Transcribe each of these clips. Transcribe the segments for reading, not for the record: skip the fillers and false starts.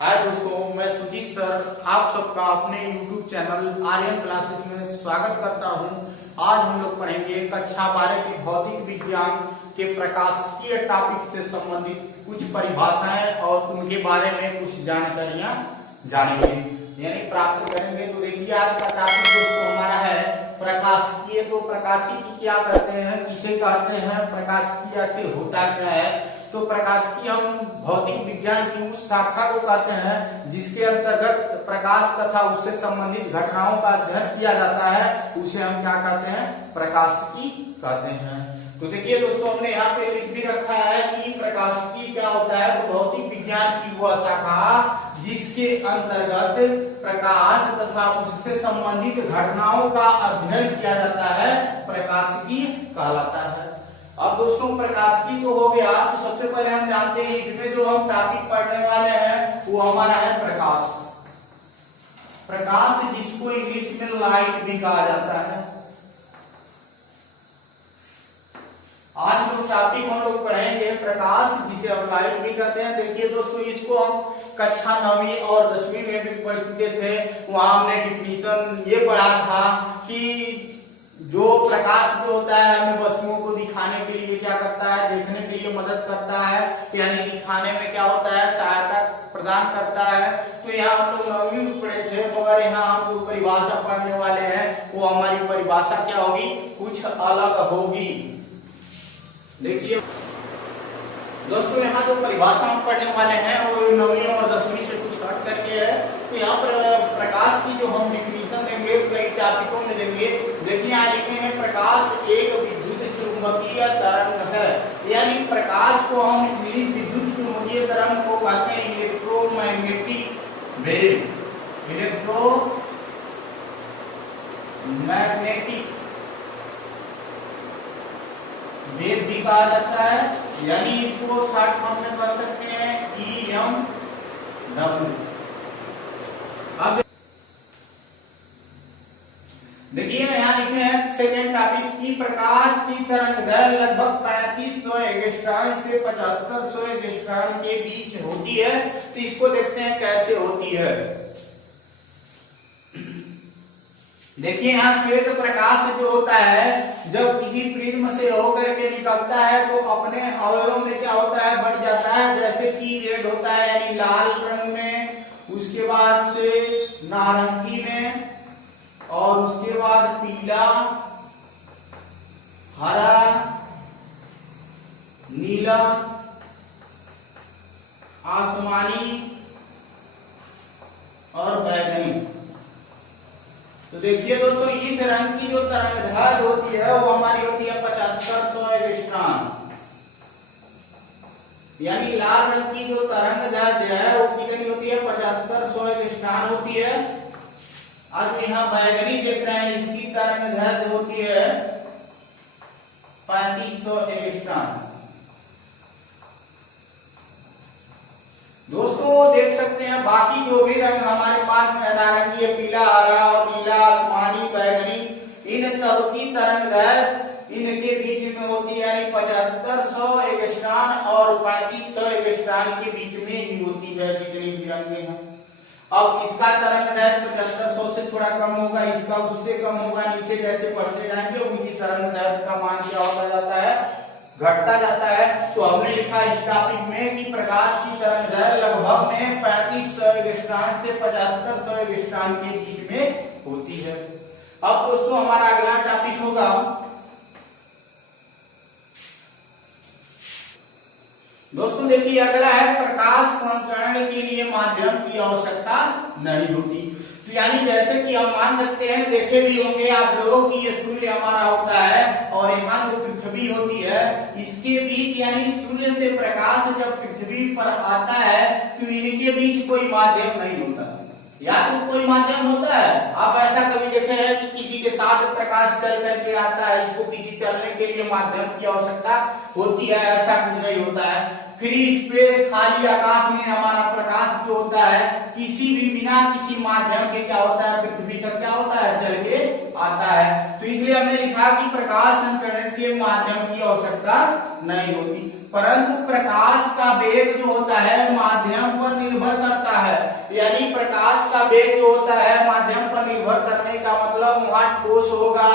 हाय दोस्तों, मैं सुजीत सर आप सबका अपने YouTube चैनल आर्यन क्लासेस में स्वागत करता हूं। आज हम लोग पढ़ेंगे कक्षा 12 के भौतिक विज्ञान के प्रकाशिकीय टॉपिक से संबंधित कुछ परिभाषाएं और उनके बारे में कुछ जानकारियां जानेंगे यानी प्राप्त करेंगे। तो देखिए, आज का टॉपिक दोस्तों हमारा है प्रकाशिकीय। तो प्रकाशिकी क्या कहते हैं, किसे कहते हैं, प्रकाशिकीय आखिर होता क्या है। तो प्रकाशिकी हम भौतिक विज्ञान की उस शाखा को कहते हैं जिसके अंतर्गत प्रकाश तथा उससे संबंधित घटनाओं का अध्ययन किया जाता है, उसे हम क्या कहते हैं, प्रकाशिकी कहते हैं। तो देखिए दोस्तों, हमने यहाँ पे लिख भी रखा है कि प्रकाशिकी क्या होता है। तो भौतिक विज्ञान की वह शाखा जिसके अंतर्गत प्रकाश तथा उससे संबंधित घटनाओं का अध्ययन किया जाता है, प्रकाशिकी कहलाता है। अब दोस्तों, प्रकाशिकी तो हो गया। तो सबसे पहले हम जानते हैं इसमें जो हम टॉपिक पढ़ने वाले हैं वो हमारा है प्रकाश। प्रकाश जिसको इंग्लिश में लाइट भी कहा जाता है। आज जो टॉपिक हम लोग पढ़ेंगे प्रकाश, जिसे हम लाइट भी कहते हैं। देखिए दोस्तों, इसको हम कक्षा 9वीं और 10वीं में भी पढ़ चुके थे। वहां हमने डिफिनीशन ये पढ़ा था कि जो प्रकाश जो होता है हमें वस्तुओं को दिखाने के लिए क्या करता है, देखने के लिए मदद करता है, यानी दिखाने में क्या होता है, सहायता प्रदान करता है। तो यहाँ हम लोग 9वीं में पढ़े थे, मगर यहाँ हम जो परिभाषा पढ़ने वाले हैं वो हमारी परिभाषा क्या होगी, कुछ अलग होगी। देखिए दोस्तों, यहाँ जो परिभाषा हम पढ़ने वाले हैं वो 9वीं और 10वीं से कुछ हट करके है। तो यहाँ पर प्रकाश की जो हम डिफिनीशन देंगे कई टॉपिकों में देंगे। देखिए यहाँ लिखे हैं, प्रकाश एक विद्युत चुंबकीय तरंग है। यानी प्रकाश को हम विद्युत चुंबकीय तरंग को कहते हैं इलेक्ट्रोमैग्नेटिक वेव। इलेक्ट्रोमैग्नेटिक वेव भी कहा जाता है, यानी इसको शॉर्ट फॉर्म में कर सकते हैं EMW। अब देखिए यहाँ लिखे हैं सेकेंड टॉपिक की प्रकाश की तरंगदैर्घ्य लगभग 3500 एंगस्ट्रॉम से 7500 एंगस्ट्रॉम के बीच होती है। तो इसको देखते हैं कैसे होती है। देखिए यहाँ श्वेत प्रकाश जो होता है जब किसी प्रिज्म से होकर के निकलता है तो अपने अवयवों में क्या होता है, बढ़ जाता है। जैसे कि रेड होता है यानी लाल रंग में, उसके बाद से नारंगी में, और उसके बाद पीला, हरा, नीला, आसमानी और बैगनी। तो देखिए दोस्तों, इस रंग की जो तरंगदैर्घ्य होती है वो हमारी होती है 7500 एंगस्ट्रॉम। यानी लाल रंग की जो तरंगदैर्घ्य है वो कितनी होती है, 7500 एंगस्ट्रॉम होती है। अब यहाँ बैगनी देख रहे हैं, इसकी तरंगदैर्घ्य होती है 3500 एंगस्ट्रॉम। दोस्तों देख सकते हैं बाकी जो भी रंग हमारे पास में नारंगी, पीला, हरा और नीला, आसमानी, बैगनी, इन सब की तरंगदैर्घ्य इनके बीच में होती है, यानी 7500 एंगस्ट्रॉम और 3500 एंगस्ट्रॉम के बीच में ही होती है जितनी भी रंगे हैं। अब इसका तरंगदैर्घ्य 7500 से थोड़ा कम होगा, इसका उससे कम होगा। नीचे जैसे बढ़ते जाएंगे उनकी तरंगदैर्घ्य का मान क्या होता जाता है, घटता जाता है। तो हमने लिखा इस टॉपिक में कि प्रकाश की तरंगदैर्घ्य लगभग में 3500 एंगस्ट्रॉम से 7500 एंगस्ट्रॉम के बीच में होती है। अब दोस्तों हमारा अगला टॉपिक होगा, दोस्तों देखिए अगला है प्रकाश संचरण के लिए माध्यम की आवश्यकता नहीं होती। तो यानी जैसे कि हम मान सकते हैं, देखे भी होंगे आप लोग कि ये सूर्य हमारा होता है और यहाँ जो पृथ्वी होती है इसके बीच, यानी सूर्य से प्रकाश जब पृथ्वी पर आता है तो इनके बीच कोई माध्यम नहीं होता, या तो कोई माध्यम होता है। आप ऐसा कभी देखे हैं कि किसी के साथ प्रकाश चल करके आता है, इसको किसी चलने के लिए माध्यम की आवश्यकता होती है, ऐसा कुछ नहीं होता है। फ्री स्पेस, खाली आकाश में हमारा प्रकाश जो होता है किसी भी बिना किसी माध्यम के क्या होता है, पृथ्वी तक क्या होता है, चल के आता है। तो इसलिए हमने लिखा कि प्रकाश संचरण के माध्यम की आवश्यकता नहीं होती। परंतु प्रकाश का वेग जो होता है माध्यम पर निर्भर करता है। यानी प्रकाश का वेग जो होता है माध्यम पर निर्भर करने का मतलब वहां ठोस होगा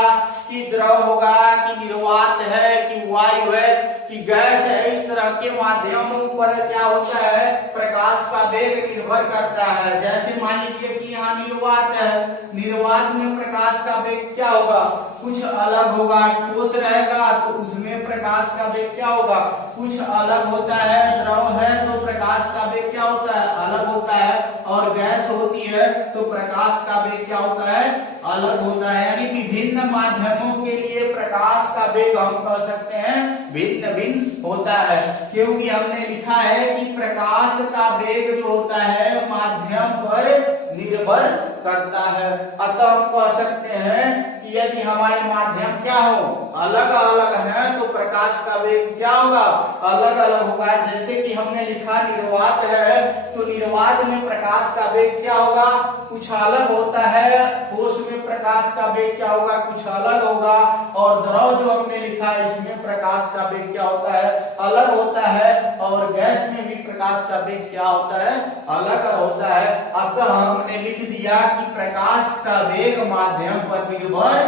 कि द्रव होगा कि निर्वात है कि वायु है कि गैस है, इस तरह के माध्यमों पर क्या होता है प्रकाश का वेग निर्भर करता है। जैसे मान लीजिए कि यहाँ निर्वात है, निर्वात में प्रकाश का वेग क्या होगा कुछ अलग होगा, ठोस रहेगा तो उसमें प्रकाश का वेग क्या होगा कुछ अलग होता है, द्रव है तो प्रकाश का वेग क्या होता है अलग होता है, और गैस होती है तो प्रकाश का वेग क्या होता है अलग होता है। यानी विभिन्न माध्यमों के लिए प्रकाश का वेग हम कह सकते हैं भिन्न भिन्न होता है, क्योंकि हमने लिखा है कि प्रकाश का वेग जो होता है माध्यम पर निर्भर करता है। अतः हम कह सकते हैं कि यदि हमारे माध्यम क्या हो अलग अलग है तो प्रकाश का वेग क्या होगा अलग अलग होगा। जैसे कि हमने लिखा निर्वात है तो निर्वात में प्रकाश का वेग क्या होगा कुछ अलग होता है, ठोस में प्रकाश का वेग क्या होगा कुछ अलग होगा, और द्रव जो हमने लिखा है इसमें प्रकाश का वेग क्या होता है अलग होता है, और गैस में भी प्रकाश का वेग क्या होता है अलग होता है। अतः हमने लिख दिया कि प्रकाश का वेग माध्यम पर निर्भर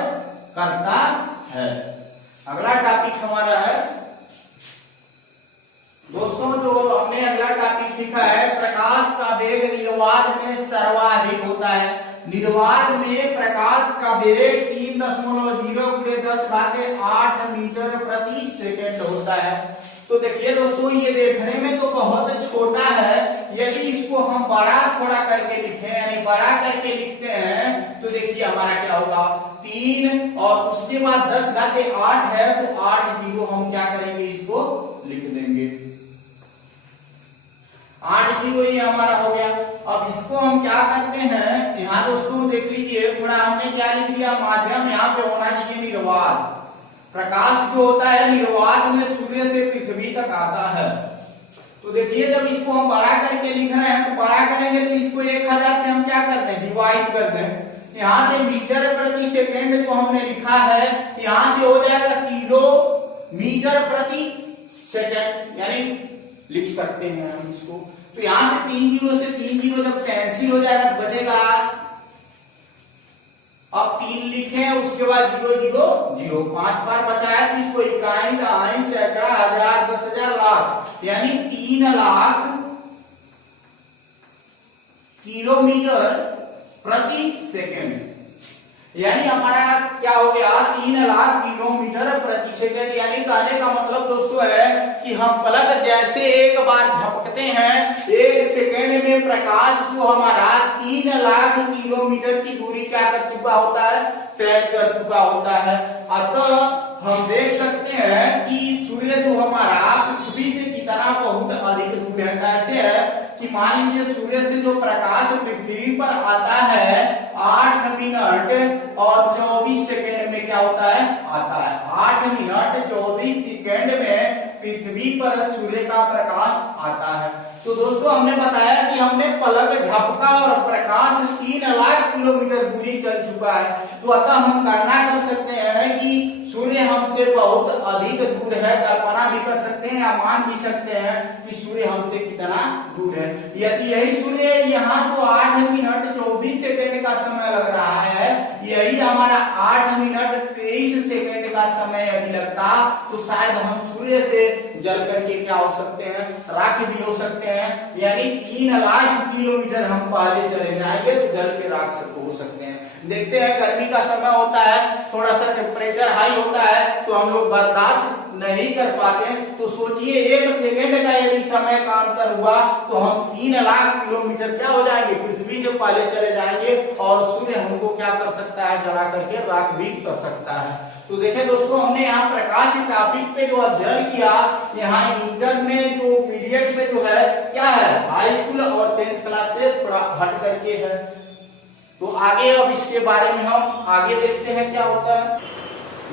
करता है। अगला टॉपिक हमारा है दोस्तों, जो हमने अगला टॉपिक लिखा है प्रकाश का वेग निर्वात में सर्वाधिक होता है। निर्वात में प्रकाश का वेग 3.0 × 10⁸ मीटर प्रति सेकेंड होता है। तो देखिए दोस्तों ये देखने में तो बहुत छोटा है, यदि इसको हम बड़ा थोड़ा करके लिखें यानी बड़ा करके लिखते हैं तो देखिए हमारा क्या होगा 3 और उसके बाद 10⁸ है तो 8 जीरो हम क्या करेंगे इसको लिख देंगे, 8 जीरो ये हमारा हो गया। अब इसको हम क्या करते हैं यहाँ दोस्तों देख लीजिए थोड़ा हमने क्या लिख दिया माध्यम यहाँ पे होना चाहिए निर्वात। प्रकाश जो होता है निर्वात में सूर्य से पृथ्वी तक आता है। तो देखिए जब इसको हम बड़ा करके लिख रहे हैं तो बड़ा करेंगे तो इसको 1000 से हम क्या करते हैं डिवाइड कर दें। यहाँ से मीटर प्रति सेकेंड जो हमने लिखा है यहाँ से हो जाएगा किलोमीटर प्रति सेकेंड, यानी लिख सकते हैं हम इसको। तो यहाँ से 3 जीरो से 3 जीरो जब कैंसिल हो जाएगा तो बचेगा, अब 3 लिखे उसके बाद 0 0 0 5 बार बचाया तो इसको इकाई दहाई सैकड़ा हजार 10,000 लाख यानी 3 लाख किलोमीटर प्रति सेकेंड, यानी हमारा क्या हो गया 3 लाख किलोमीटर प्रति सेकेंड। यानी कहने का मतलब दोस्तों है कि हम पलक जैसे एक बार झपकते हैं 1 सेकेंड में प्रकाश जो हमारा 3 लाख किलोमीटर की दूरी क्या कर चुका होता है तय कर चुका होता है। अतः हम देख सकते हैं कि सूर्य जो हमारा पृथ्वी से कितना बहुत अधिक दूर है। कैसे है कि मान लीजिए सूर्य से जो प्रकाश पृथ्वी पर आता है 8 मिनट और 24 सेकेंड में क्या होता है आता है, 8 मिनट 24 सेकेंड में पृथ्वी पर सूर्य का प्रकाश आता है। तो दोस्तों हमने बताया कि हमने पलक झपका और प्रकाश 3 लाख किलोमीटर दूरी चल चुका है। तो अतः हम गणना कर सकते हैं कि सूर्य हमसे बहुत अधिक दूर है, कल्पना भी कर सकते हैं या मान भी सकते हैं कि सूर्य हमसे कितना दूर है। यदि यही सूर्य यहाँ जो 8 मिनट 24 सेकेंड का समय लग रहा है यही हमारा 8 मिनट 23 सेकेंड का समय यदि लगता तो शायद हम सूर्य से जल करके क्या हो सकते हैं राख भी हो सकते हैं, यानी 3 लाख किलोमीटर हम पहले चले जाएंगे तो जल के राख हो सकते हैं। देखते हैं गर्मी का समय होता है थोड़ा सा टेम्परेचर हाई होता है तो हम लोग बर्दाश्त नहीं कर पाते, तो सोचिए 1 सेकेंड का यदि समय का अंतर हुआ तो हम 3 लाख किलोमीटर क्या हो जाएंगे पृथ्वी से पहले चले जाएंगे और सूर्य हमको क्या कर सकता है जला करके राख भी कर सकता है। तो देखिए दोस्तों हमने यहाँ प्रकाश के टॉपिक पे जो अध्ययन किया, यहाँ इंटर में जो मीडिएट में जो है क्या है हाई स्कूल और 10th क्लास से थोड़ा हट करके है। तो आगे अब इसके बारे में हम आगे देखते हैं क्या होता है।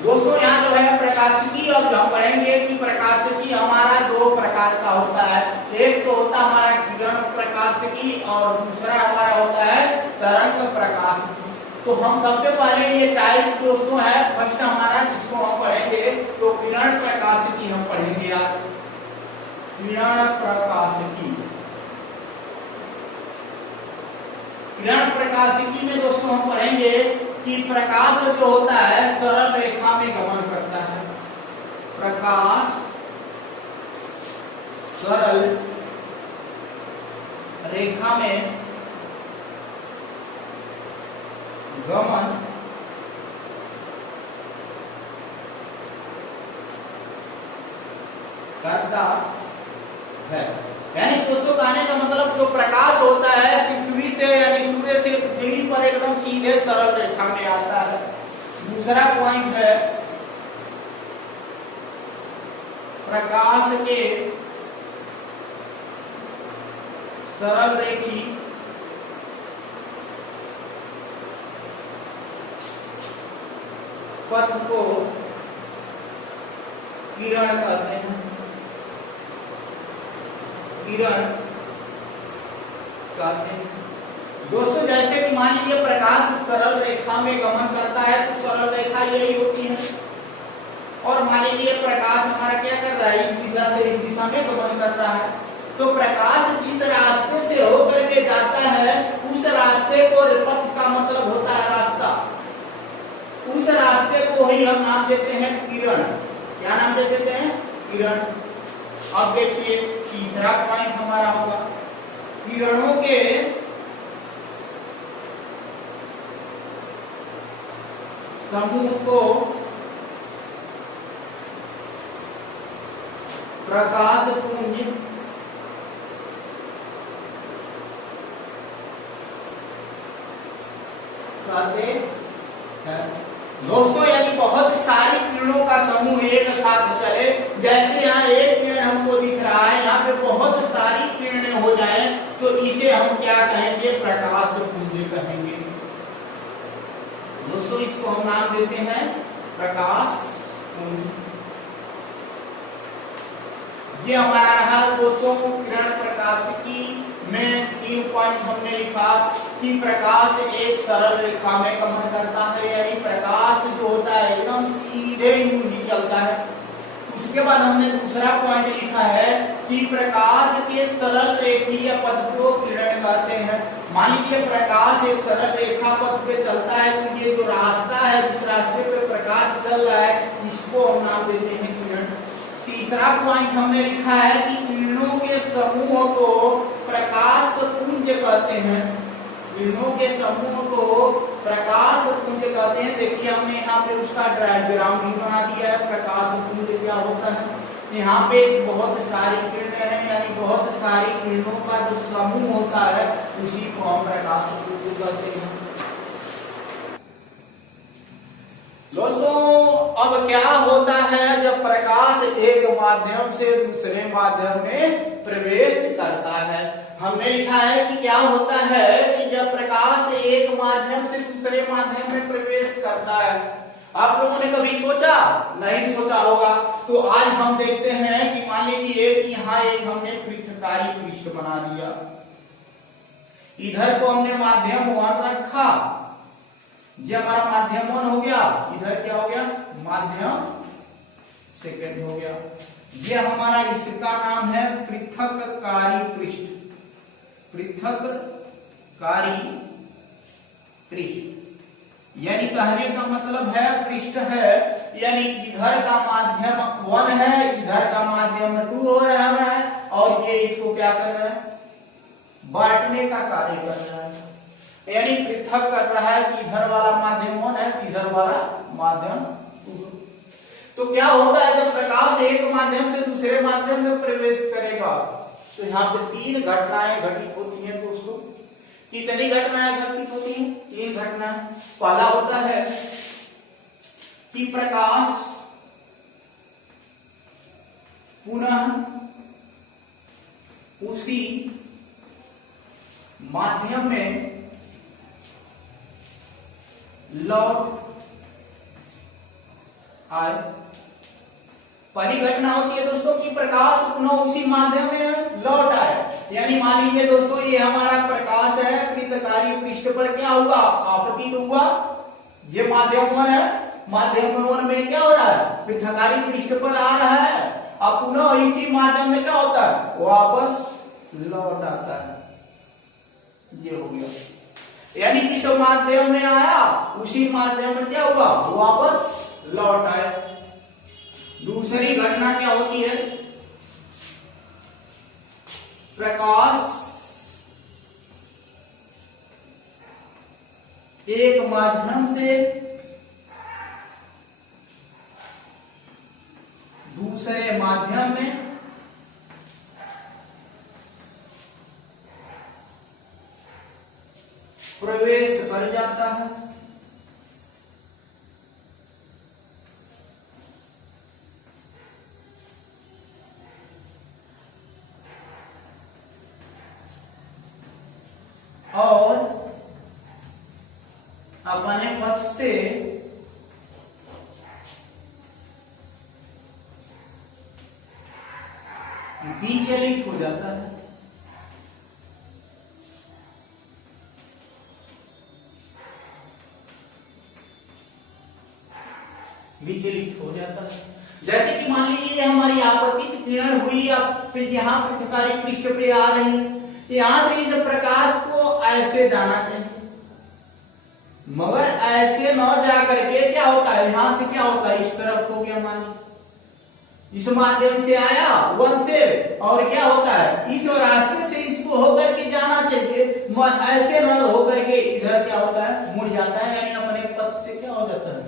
दोस्तों यहाँ जो है प्रकाशिकी अब हम पढ़ेंगे कि प्रकाशिकी हमारा 2 प्रकार का होता है। एक तो होता है हमारा किरण प्रकाशिकी और दूसरा हमारा होता है तरंग प्रकाशिकी। तो हम सबसे पहले ये टाइप दोस्तों है फर्स्ट हमारा जिसको हम पढ़ेंगे तो किरण प्रकाशिकी हम पढ़ेंगे यार। किरण प्रकाशिकी। किरण प्रकाशिकी में दोस्तों हम पढ़ेंगे कि प्रकाश जो होता है सरल रेखा में गमन करता है। प्रकाश सरल रेखा में गमन करता है। यानी दोस्तों कहने का मतलब जो प्रकाश होता है पृथ्वी से यानी सूर्य से पृथ्वी पर एकदम सीधे सरल रेखा में आता है। दूसरा पॉइंट है प्रकाश के सरल रेखी पथ को किरण कहते हैं। किरण कहते हैं दोस्तों। जैसे कि मान लीजिए प्रकाश सरल रेखा में गमन करता है तो सरल रेखा यही होती है। और मान लीजिए प्रकाश हमारा क्या कर रहा है, इस दिशा से इस दिशा में गमन कर रहा है। तो प्रकाश जिस रास्ते से होकर के जाता है उस रास्ते को, पथ का मतलब होता है रास्ता, उस रास्ते को ही हम नाम देते हैं किरण। क्या नाम दे देते हैं? किरण। अब देखिए तीसरा पॉइंट हमारा होगा किरणों के समूह को प्रकाश पुंज कहते हैं। दोस्तों यानी बहुत सारी किरणों का समूह एक साथ चले। जैसे यहाँ एक किरण हमको दिख रहा है, यहाँ पे बहुत सारी किरणें हो जाए तो इसे हम क्या कहेंगे? प्रकाश पुंज कहेंगे। दोस्तों इसको हम नाम देते हैं प्रकाश पुंज। ये हमारा रहा दोस्तों किरण प्रकाशिकी में 3 पॉइंट हमने लिखा कि प्रकाश एक सरल रेखा में गमन करता है, यानी प्रकाश जो होता है एकदम सीधे यूं ही चलता है। उसके बाद हमने दूसरा पॉइंट लिखा है कि प्रकाश के सरल रेखीय पथ को किरण कहते हैं। मान लीजिए प्रकाश एक सरल रेखा पथ पे चलता है तो ये जो रास्ता है, जिस रास्ते पे प्रकाश चल रहा है, इसको हम नाम देते हैं किरण। तीसरा पॉइंट हमने लिखा है कि किरणों के समूह को प्रकाश पुंज कहते हैं। किरणों के समूह को प्रकाश पुंज कहते हैं। देखिए हमने यहाँ पे उसका डायग्राम भी बना दिया है। प्रकाश पुंज क्या होता है? यहाँ पे बहुत सारी किरणें हैं, यानी बहुत सारी किरणों का जो समूह होता है उसी को हम प्रकाश पुंज कहते हैं। दोस्तों अब क्या होता है जब प्रकाश एक माध्यम से दूसरे माध्यम में प्रवेश करता है? हमने लिखा है कि क्या होता है कि जब प्रकाश एक माध्यम से दूसरे माध्यम में प्रवेश करता है। आप लोगों ने कभी सोचा? नहीं सोचा होगा। तो आज हम देखते हैं कि मान लीजिए कि यहाँ एक हमने पृथकारी पृष्ठ बना दिया, इधर को हमने माध्यम 1 रखा, ये हमारा माध्यम 1 हो गया, इधर क्या हो गया? माध्यम 2 हो गया। ये हमारा इसका नाम है पृथककारी पृष्ठ। पृथककारी पृष्ठ यानी कहने का मतलब है पृष्ठ है, यानी इधर का माध्यम 1 है, इधर का माध्यम 2 हो रहा है, और ये इसको क्या कर रहा है? बांटने का कार्य कर रहा है, यानी पृथक कर रहा है कि इधर वाला माध्यम 1 है, इधर वाला माध्यम 2। तो क्या होता है जब प्रकाश एक माध्यम से दूसरे माध्यम में प्रवेश करेगा तो यहाँ पे 3 घटनाएं घटित होती हैं। दोस्तों कितनी घटनाएं घटित होती हैं? 3 घटनाएं। पहला होता है कि प्रकाश पुनः उसी माध्यम में लौट आए। पहली घटना होती है दोस्तों कि प्रकाश पुनः उसी माध्यम में लौट आए। यानी मान लीजिए दोस्तों ये हमारा प्रकाश है, पृथकारी पृष्ठ पर क्या हुआ? आपतित हुआ। ये माध्यम 1 है, माध्यम 1 में क्या हो रहा है? पृथकारी पृष्ठ पर आ रहा है। अब पुनः इसी माध्यम में क्या होता है, वापस लौट आता है। ये हो गया, यानी जिस माध्यम में आया उसी माध्यम में क्या हुआ, वापस लौट आया। दूसरी घटना क्या होती है, प्रकाश एक माध्यम से दूसरे माध्यम में प्रवेश कर जाता है। और अपने पथ से विचलित हो जाता है। विचलित हो जाता है, जैसे कि मान लीजिए हमारी आपतित किरण हुई, अब फिर यहाँ पृथ्वी पृष्ठ पे आ रही, यहां से इस प्रकाश को ऐसे जाना चाहिए, मगर ऐसे न जा करके क्या होता है, यहां से क्या होता है, इस तरफ हो गया, मान लीजिए इस माध्यम से आया वन से, और क्या होता है, इस रास्ते से इसको होकर के जाना चाहिए, ऐसे न होकर के इधर क्या होता है, मुड़ जाता है, यानी अपने पथ से क्या हो जाता है,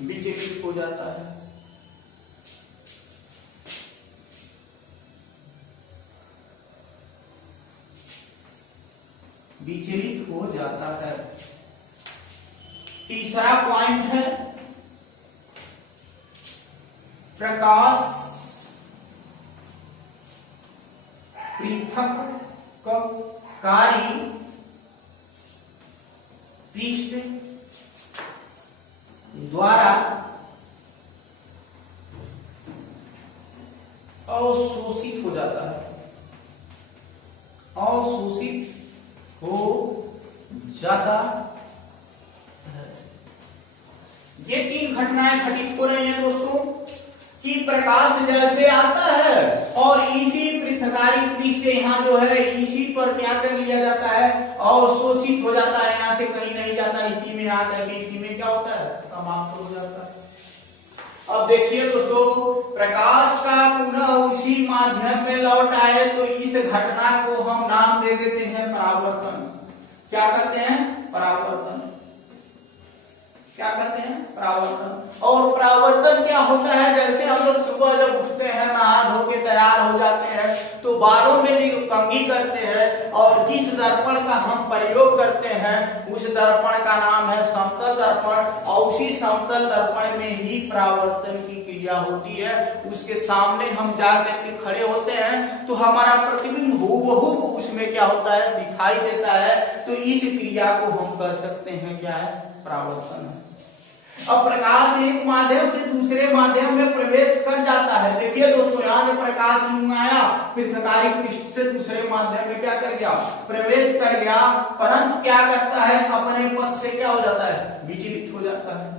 विचलित हो जाता है। विचलित हो जाता है। तीसरा पॉइंट है प्रकाश पृथक्कारी पृष्ठ द्वारा अवशोषित हो जाता है, अवशोषित हो जाता है। ये तीन घटनाएं घटित हो रही हैं दोस्तों, कि प्रकाश जैसे आता है और इसी पृथ्वी पृष्ठ यहाँ जो है इसी पर क्या कर लिया जाता है, अवशोषित हो जाता है, यहाँ से कहीं नहीं जाता, इसी में आकर के इसी में क्या होता है, समाप्त हो जाता है। अब देखिए दोस्तों, प्रकाश का पुनः उसी माध्यम में लौट आए तो इस घटना को हम नाम दे देते हैं परावर्तन। क्या करते हैं, परावर्तन। क्या करते हैं, परावर्तन। और परावर्तन क्या होता है, जैसे हम लोग सुबह जब उठते हैं, नहा धो के तैयार हो जाते हैं, तो बालों में जो कंघी करते हैं और जिस दर्पण का हम प्रयोग करते हैं उस दर्पण का नाम है समतल दर्पण, और उसी समतल दर्पण में ही परावर्तन की क्रिया होती है। उसके सामने हम जाकर के खड़े होते हैं तो हमारा प्रतिबिंब हूबहू उसमें क्या होता है, दिखाई देता है। तो इस क्रिया को हम कर सकते हैं क्या है, परावर्तन है। अब प्रकाश एक माध्यम से दूसरे माध्यम में प्रवेश कर जाता है। देखिए दोस्तों, यहाँ से प्रकाश आया, पृथ्वी पृष्ठ से दूसरे माध्यम में क्या कर गया, प्रवेश कर गया, परंतु क्या करता है, अपने पथ से क्या हो जाता है, विचलित हो जाता है।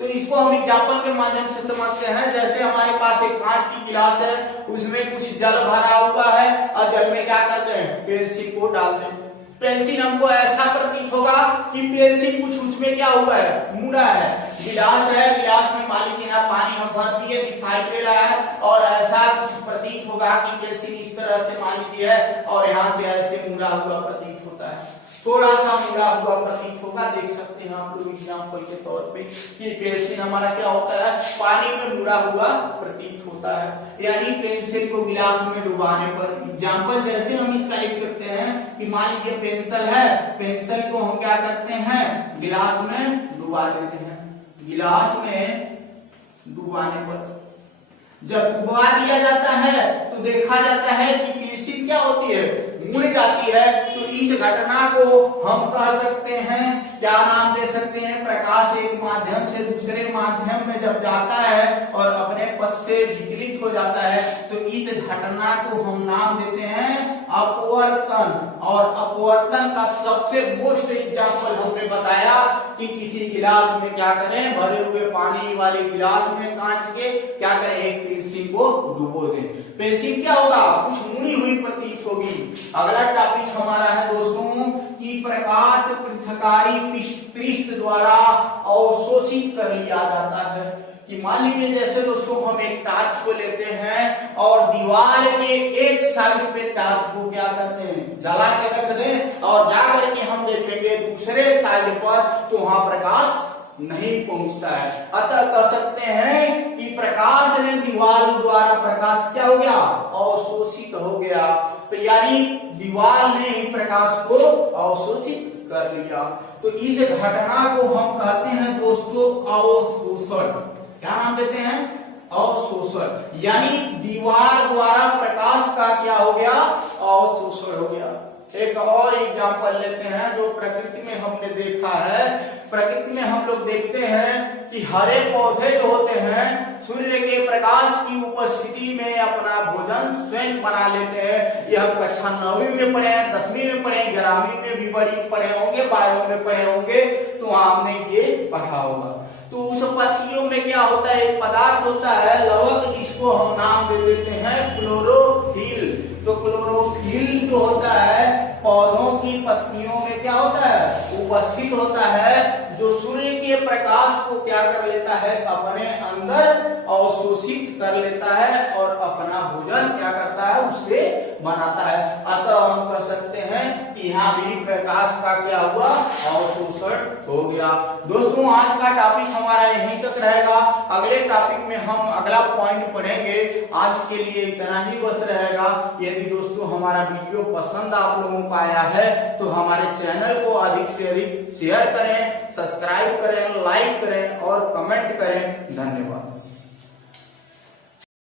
तो इसको हम एग्जाम्पल के माध्यम से समझते हैं। जैसे हमारे पास एक कांच की गिलास है, उसमें कुछ जल भरा हुआ है और जल में क्या करते हैं, पेंसिल को डालते हैं। पेंसिल हमको ऐसा प्रतीत होगा कि पेंसिल कुछ उसमें क्या हुआ है, मुड़ा है। गिलास है, गिलास में मान लीजिए यहाँ पानी हम भर दिए, दिखाई दे रहा है, और ऐसा कुछ प्रतीत होगा कि पेंसिल इस तरह से मान लीजिए है और यहाँ से ऐसे मुड़ा हुआ प्रतीत होता है, थोड़ा सा मुड़ा हुआ प्रतीत होगा। देख सकते हैं आप लोग एग्जाम्पल के तौर पे कि पेंसिल हमारा क्या होता है, पानी में मुड़ा हुआ प्रतीत होता है, यानी पेंसिल को गिलास में डुबाने पर। एग्जाम्पल जैसे हम इसका लिख सकते हैं कि मान लीजिए पेंसिल है, पेंसिल को हम क्या करते हैं, गिलास में डुबा देते हैं। गिलास में डुबाने पर जब डुबा दिया जाता है तो देखा जाता है कि पेंसिल क्या होती है, मुड़ जाती है। तो इस घटना को हम कह सकते हैं, क्या नाम दे सकते हैं, प्रकाश एक माध्यम से दूसरे माध्यम में जब जाता है और अपने पथ से विचलित हो जाता है तो इस घटना को हम नाम देते हैं अपवर्तन। अपवर्तन, और अपवर्तन का सबसे मोस्ट एग्जाम्पल हमने बताया कि किसी गिलास में क्या करें, भरे हुए पानी वाले गिलास में कांच के क्या करें, एक पेंसिल को डुबो दें। पेंसिल क्या होगा, कुछ मुड़ी हुई प्रतीत होगी। अगला टॉपिक हमारा है दोस्तों कि प्रकाश पृथकारी पृष्ठ द्वारा अवशोषित कर लिया जाता है। कि मान लीजिए जैसे दोस्तों हम एक टार्च को लेते हैं और दीवार के एक साइड पे टार्च को क्या करते हैं, जला के रख दें, और जाकर के हम देखेंगे दूसरे साइड पर तो वहां प्रकाश नहीं पहुंचता है। अतः कह सकते हैं कि प्रकाश ने दीवार द्वारा प्रकाश क्या हो गया, अवशोषित हो गया। तो यानी दीवार ने ही प्रकाश को अवशोषित कर लिया। तो इस घटना को हम कहते हैं दोस्तों अवशोषण। क्या नाम देते हैं, अवशोषण। यानी दीवार द्वारा प्रकाश का क्या हो गया, अवशोषण हो गया। एक और एग्जांपल लेते हैं जो प्रकृति में हमने देखा है। प्रकृति में हम लोग देखते हैं कि हरे पौधे जो होते हैं सूर्य के प्रकाश की उपस्थिति में अपना भोजन स्वयं बना लेते हैं। ये हम कक्षा 9वीं में पढ़े हैं, 10वीं में पढ़े, 11वीं में भी पढ़े होंगे, 12वीं में पढ़े होंगे, तो आपने ये पढ़ा होगा। तो उस पक्षियों में क्या होता है, एक पदार्थ होता है लवक, जिसको हम नाम दे देते हैं क्लोरोफिल। तो क्लोरोफिल जो होता है पौधों की पत्तियों में क्या होता है, उपस्थित होता है, जो सूर्य के प्रकाश को क्या कर लेता है, अपने अंदर अवशोषित कर लेता है और अपना भोजन क्या करता है, उसे बनाता है। अतः हम कह सकते हैं कि यहाँ भी प्रकाश का क्या हुआ, अवशोषण हो गया। दोस्तों आज का टॉपिक हमारा यहीं तक रहेगा। अगले टॉपिक में हम अगला पॉइंट पढ़ेंगे। आज के लिए इतना ही बस रहेगा। यदि दोस्तों हमारा वीडियो पसंद आप लोगों को आया है तो हमारे चैनल को अधिक से अधिक शेयर करें, सब्सक्राइब करें, लाइक करें और कमेंट करें। धन्यवाद।